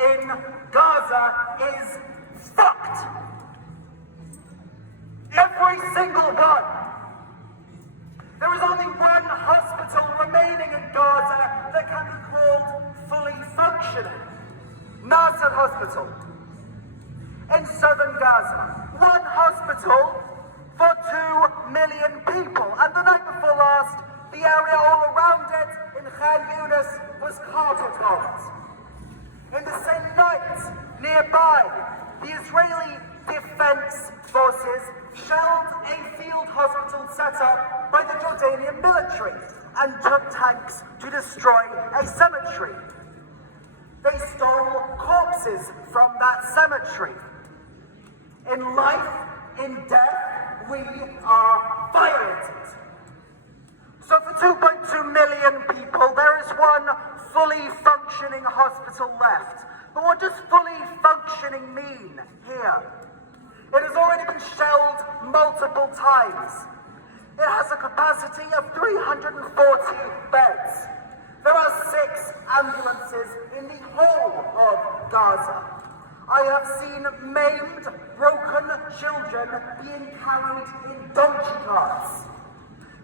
in Gaza is fucked. Every single one. There is only one hospital remaining in Gaza that can be called fully functioning. Nasser Hospital. In southern Gaza. One hospital for 2 million people. And the night before last, the area all around it in Khan Yunis was carpet bombed. In the same night, nearby, the Israeli Defense Forces shelled a field hospital set up by the Jordanian military and took tanks to destroy a cemetery. They stole corpses from that cemetery. In life, in death, we are violated. So for 2.2 million people, there is one fully functioning hospital left. But what does fully functioning mean here? It has already been shelled multiple times. It has a capacity of 340 beds. There are 6 ambulances in the whole of Gaza. I have seen maimed, broken children being carried in donkey carts.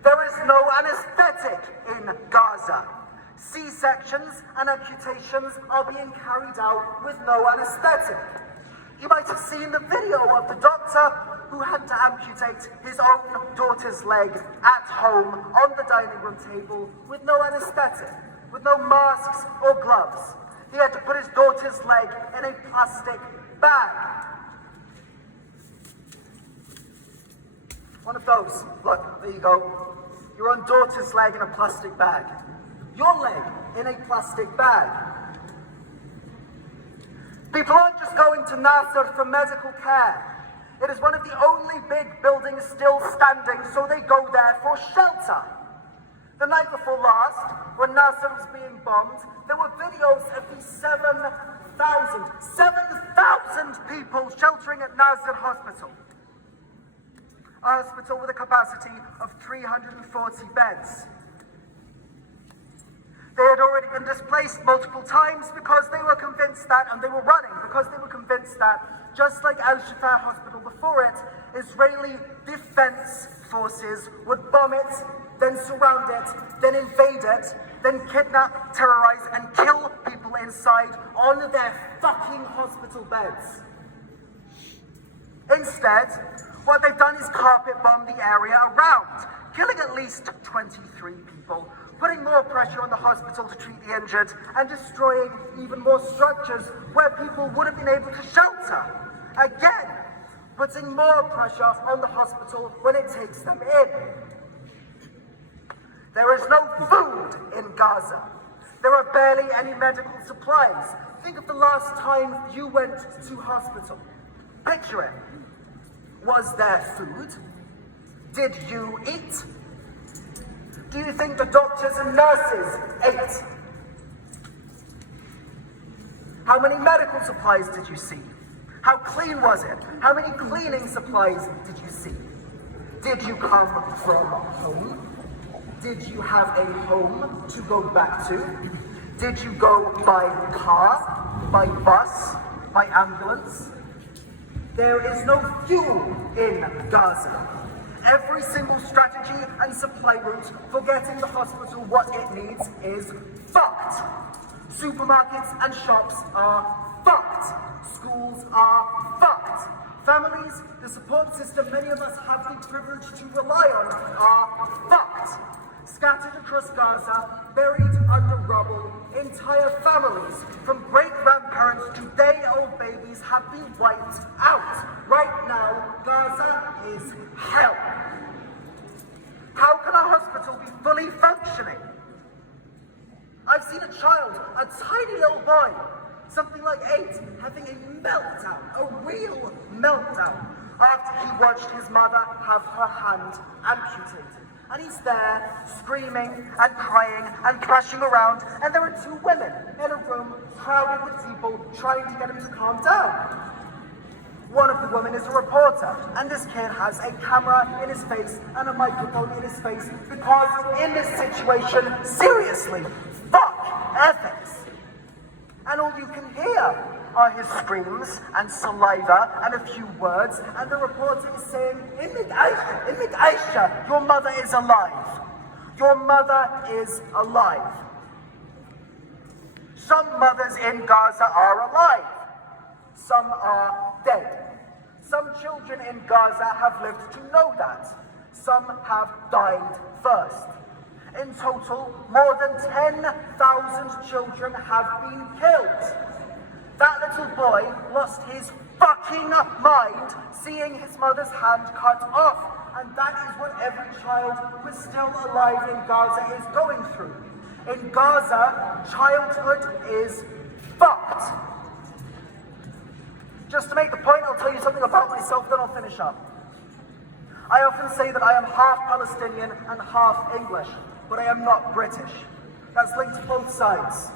There is no anesthetic in Gaza. C-sections and amputations are being carried out with no anesthetic. You might have seen the video of the doctor who had to amputate his own daughter's leg at home on the dining room table with no anesthetic, with no masks or gloves. He had to put his daughter's leg in a plastic bag. One of those. Look, there you go. Your own daughter's leg in a plastic bag. Your leg in a plastic bag. People aren't just going to Nasser for medical care. It is one of the only big buildings still standing, so they go there for shelter. The night before last, when Nasser was being bombed, there were videos of these 7,000 people sheltering at Nasser Hospital. A hospital with a capacity of 340 beds. They had already been displaced multiple times because they were convinced that, and they were running because they were convinced that, just like Al-Shifa Hospital before it, Israeli Defense Forces would bomb it, then surround it, then invade it, then kidnap, terrorize, and kill people inside on their fucking hospital beds. Instead, what they've done is carpet bomb the area around, killing at least 23 people, putting more pressure on the hospital to treat the injured, and destroying even more structures where people would have been able to shelter. Again, putting more pressure on the hospital when it takes them in. There is no food in Gaza. There are barely any medical supplies. Think of the last time you went to hospital. Picture it. Was there food? Did you eat? Do you think the doctors and nurses ate? How many medical supplies did you see? How clean was it? How many cleaning supplies did you see? Did you come from home? Did you have a home to go back to? Did you go by car, by bus, by ambulance? There is no fuel in Gaza. Every single strategy and supply route for getting the hospital what it needs is fucked. Supermarkets and shops are fucked. Schools are fucked. Families, the support system many of us have the privilege to rely on, are fucked. Scattered across Gaza, buried under rubble, entire families, from great-grandparents to day-old babies, have been wiped out. Right now, Gaza is hell. How can a hospital be fully functioning? I've seen a child, a tiny little boy, something like 8, having a meltdown, a real meltdown, after he watched his mother have her hand amputated. And he's there, screaming and crying and thrashing around, and there are 2 women in a room crowded with people trying to get him to calm down. One of the women is a reporter, and this kid has a camera in his face and a microphone in his face because in this situation, seriously, fuck ethics. And all you can hear Here are his screams and saliva and a few words, and the reporter is saying, Imit Aisha, your mother is alive. Your mother is alive. Some mothers in Gaza are alive. Some are dead. Some children in Gaza have lived to know that. Some have died first. In total, more than 10,000 children have been killed. That little boy lost his fucking mind seeing his mother's hand cut off. And that is what every child who is still alive in Gaza is going through. In Gaza, childhood is fucked. Just to make the point, I'll tell you something about myself, then I'll finish up. I often say that I am half Palestinian and half English, but I am not British. That's linked to both sides.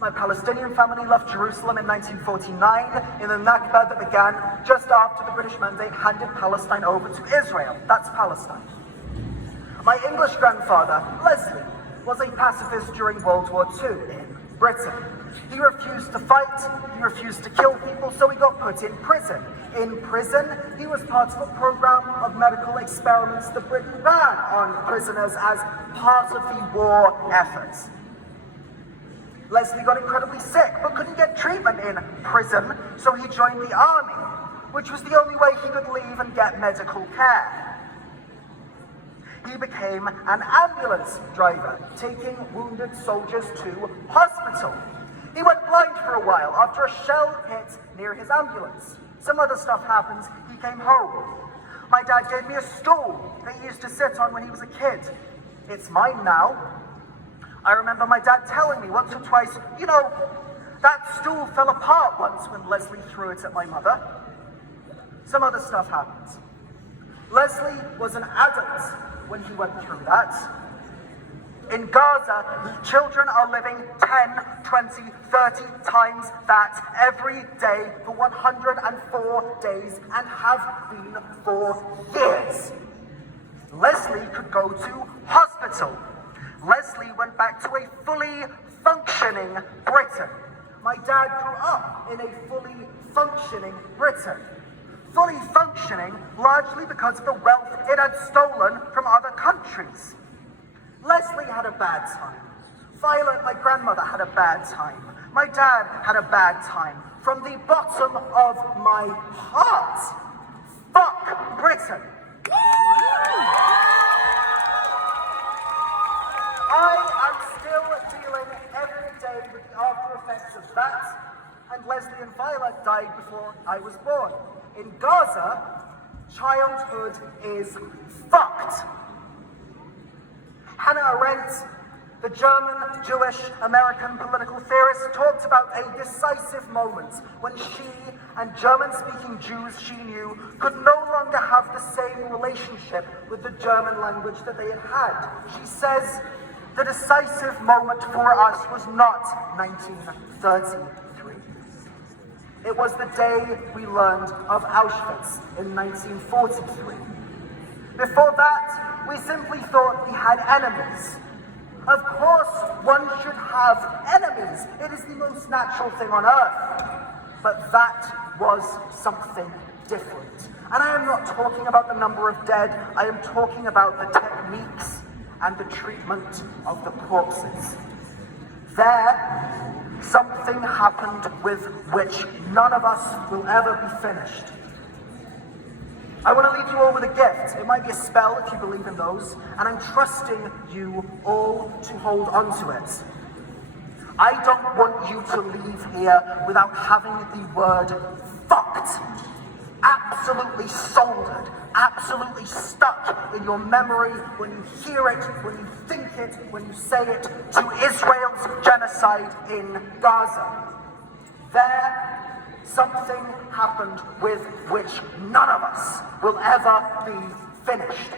My Palestinian family left Jerusalem in 1949 in the Nakba that began just after the British Mandate handed Palestine over to Israel. That's Palestine. My English grandfather, Leslie, was a pacifist during World War II in Britain. He refused to fight, he refused to kill people, so he got put in prison. In prison, he was part of a program of medical experiments that Britain ran on prisoners as part of the war effort. Leslie got incredibly sick, but couldn't get treatment in prison, so he joined the army, which was the only way he could leave and get medical care. He became an ambulance driver, taking wounded soldiers to hospital. He went blind for a while after a shell hit near his ambulance. Some other stuff happened, he came home. My dad gave me a stool that he used to sit on when he was a kid. It's mine now. I remember my dad telling me once or twice, you know, that stool fell apart once when Leslie threw it at my mother. Some other stuff happened. Leslie was an adult when he went through that. In Gaza, children are living 10, 20, 30 times that every day for 104 days and have been for years. Leslie could go to hospital. Leslie went back to a fully functioning Britain. My dad grew up in a fully functioning Britain. Fully functioning largely because of the wealth it had stolen from other countries. Leslie had a bad time. Violet, my grandmother, had a bad time. My dad had a bad time. From the bottom of my heart, fuck Britain. I am still dealing every day with the after effects of that, and Leslie and Violet died before I was born. In Gaza, childhood is fucked. Hannah Arendt, the German, Jewish, American political theorist, talked about a decisive moment when she and German-speaking Jews she knew could no longer have the same relationship with the German language that they had had. She says, the decisive moment for us was not 1933. It was the day we learned of Auschwitz in 1943. Before that, we simply thought we had enemies. Of course, one should have enemies. It is the most natural thing on earth. But that was something different. And I am not talking about the number of dead. I am talking about the techniques and the treatment of the corpses. There, something happened with which none of us will ever be finished. I want to leave you all with a gift. It might be a spell if you believe in those, and I'm trusting you all to hold on to it. I don't want you to leave here without having the word fucked absolutely soldered, absolutely stuck in your memory when you hear it, when you think it, when you say it, to Israel's genocide in Gaza. There, something happened with which none of us will ever be finished.